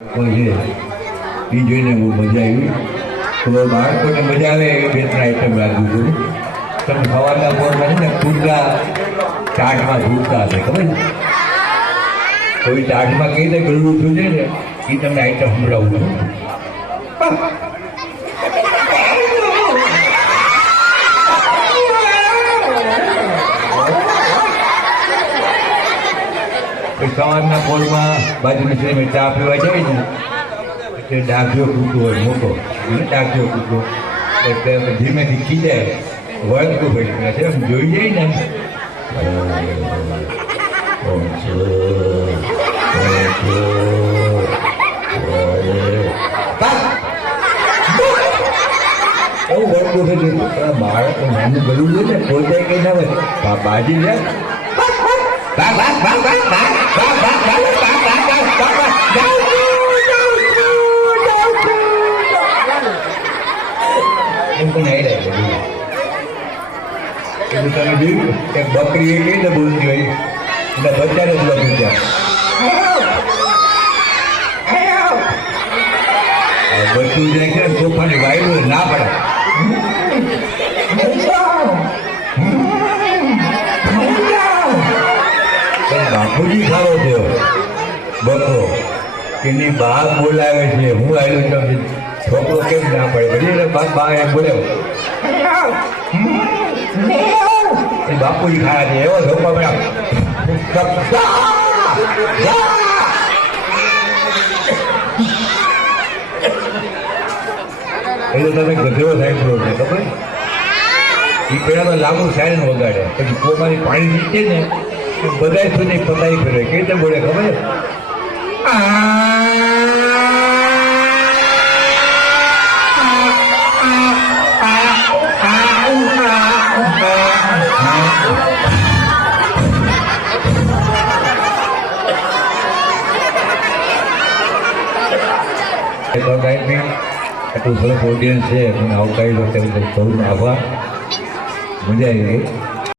છે એ જોઈને બહુ મજા આવી. તો બાળકોને મજા આવે એવી બે ત્રણ આઈટમ લાગુ છું. તમે સવારના પોરમાં છે ને કુંડા ટાઢમાં ધૂળતા હશે ખબર ને? કોઈ ટાઢમાં કઈ રીતે ગળું થયું છે ને એ તમને આઈટમ સંભળાવું છું. સવારના પોરમાં બાજુની છે ચા પીવા જાય ને એટલે ડાઘ્યો કૂતો હોય મોટો ડાઘ્યો કૂતો એટલે ધીમેથી ખીજાય વળતું પડી છે એમ જોઈ જાય ને એવું વળતું થઈ ગયું. બાળક નાનું ગળું છે ને પોતે કઈ ના હોય બાજી જાય તમે જોયું કે બકરી એ કઈ રીતે બોલતી હોય એટલે બચ્ચાને જ લખું ત્યાં બચ્ચું જાય છે સોફાની વાયુ ના પડે. બાપુજી ખાવો થયો બકરો કે ની બા બોલાવે છે હું આવ્યો છું છોકરો કેમ ના પડે બધી બા એમ બોલે બાપુજી ખાયા છે એવો ધોકો એટલે તમે ગધેડો સાંભળો છે ખબર એ પેલા તો લાંબુ સાયરન વગાડે પછી કોમાંથી પાણી નીચે ને બધા સુધી પતાઈ ફેરવે કેવી રીતે બોલે ખબર આટલું સરસ ઓડિયન્સ છે મને આવકારી લો સૌનો આભાર. મજા આવી ગઈ.